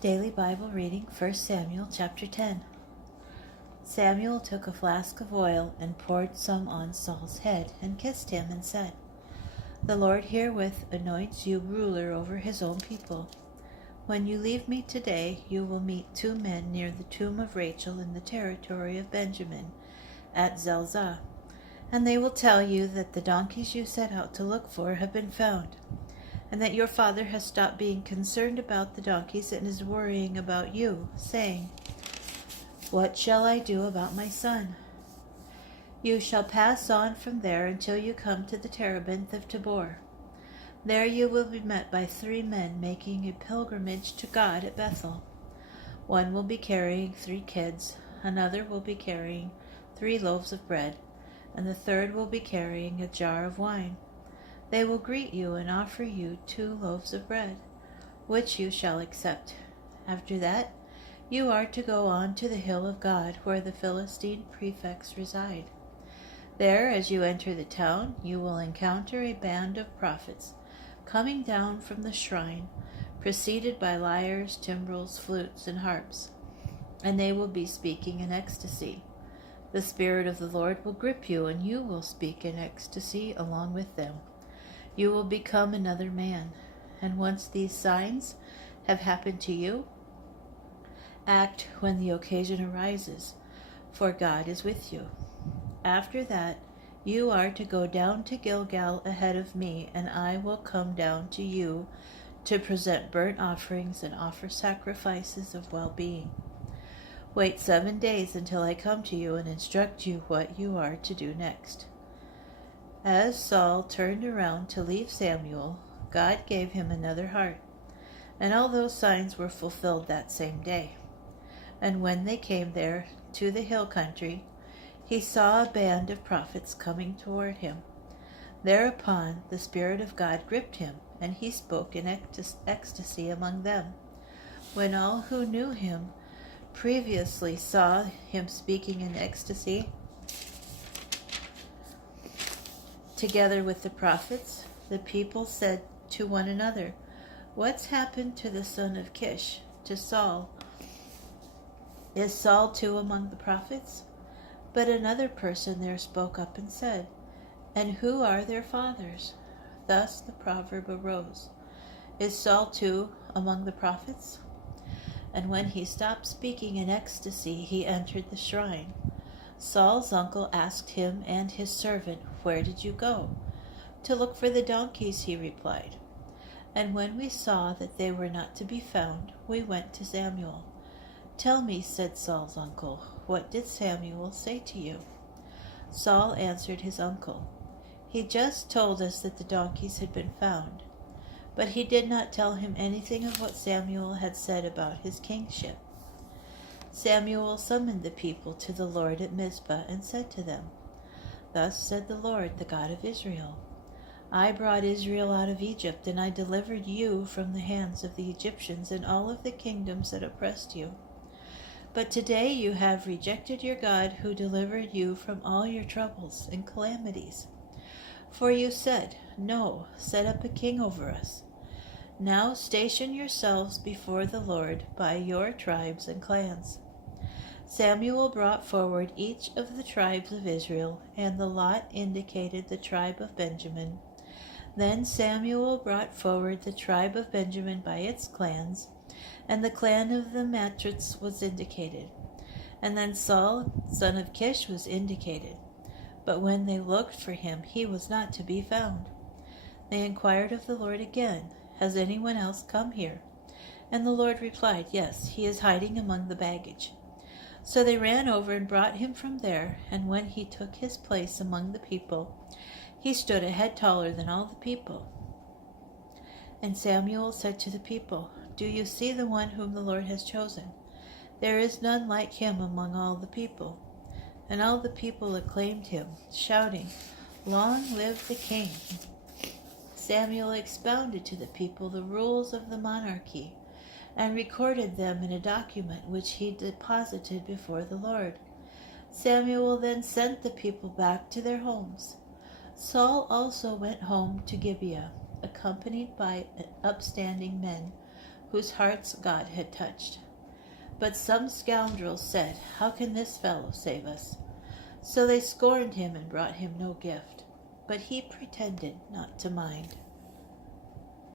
Daily Bible reading, 1 Samuel chapter 10. Samuel took a flask of oil and poured some on Saul's head and kissed him and said, "The Lord herewith anoints you ruler over his own people. When you leave me today, you will meet 2 men near the tomb of Rachel in the territory of Benjamin at Zelzah, and they will tell you that the donkeys you set out to look for have been found, and that your father has stopped being concerned about the donkeys and is worrying about you, saying, 'What shall I do about my son?' You shall pass on from there until you come to the terebinth of Tabor. There you will be met by 3 men making a pilgrimage to God at Bethel. One will be carrying 3 kids, another will be carrying 3 loaves of bread, and the third will be carrying a jar of wine. They will greet you and offer you 2 loaves of bread, which you shall accept. After that, you are to go on to the hill of God, where the Philistine prefects reside. There, as you enter the town, you will encounter a band of prophets coming down from the shrine, preceded by lyres, timbrels, flutes, and harps, and they will be speaking in ecstasy. The Spirit of the Lord will grip you, and you will speak in ecstasy along with them. You will become another man, and once these signs have happened to you, act when the occasion arises, for God is with you. After that, you are to go down to Gilgal ahead of me, and I will come down to you to present burnt offerings and offer sacrifices of well-being. Wait 7 days until I come to you and instruct you what you are to do next." As Saul turned around to leave Samuel, God gave him another heart, and all those signs were fulfilled that same day. And when they came there to the hill country, he saw a band of prophets coming toward him. Thereupon the Spirit of God gripped him, and he spoke in ecstasy among them. When all who knew him previously saw him speaking in ecstasy, together with the prophets, the people said to one another, "What's happened to the son of Kish, to Saul? Is Saul too among the prophets?" But another person there spoke up and said, "And who are their fathers?" Thus the proverb arose, "Is Saul too among the prophets?" And when he stopped speaking in ecstasy, he entered the shrine. Saul's uncle asked him and his servant, "Where did you go?" "To look for the donkeys," he replied. "And when we saw that they were not to be found, we went to Samuel." "Tell me," said Saul's uncle, "what did Samuel say to you?" Saul answered his uncle, "He just told us that the donkeys had been found." But he did not tell him anything of what Samuel had said about his kingship. Samuel summoned the people to the Lord at Mizpah and said to them, "Thus said the Lord, the God of Israel, I brought Israel out of Egypt, and I delivered you from the hands of the Egyptians and all of the kingdoms that oppressed you. But today you have rejected your God, who delivered you from all your troubles and calamities. For you said, 'No, set up a king over us.' Now station yourselves before the Lord by your tribes and clans." Samuel brought forward each of the tribes of Israel, and the lot indicated the tribe of Benjamin. Then Samuel brought forward the tribe of Benjamin by its clans, and the clan of the Matrites was indicated. And then Saul, son of Kish, was indicated. But when they looked for him, he was not to be found. They inquired of the Lord again, "Has anyone else come here?" And the Lord replied, "Yes, he is hiding among the baggage." So they ran over and brought him from there, and when he took his place among the people, he stood a head taller than all the people. And Samuel said to the people, "Do you see the one whom the Lord has chosen? There is none like him among all the people." And all the people acclaimed him, shouting, "Long live the king!" Samuel expounded to the people the rules of the monarchy and recorded them in a document which he deposited before the Lord. Samuel then sent the people back to their homes. Saul also went home to Gibeah, accompanied by upstanding men whose hearts God had touched. But some scoundrels said, "How can this fellow save us?" So they scorned him and brought him no gift. But he pretended not to mind.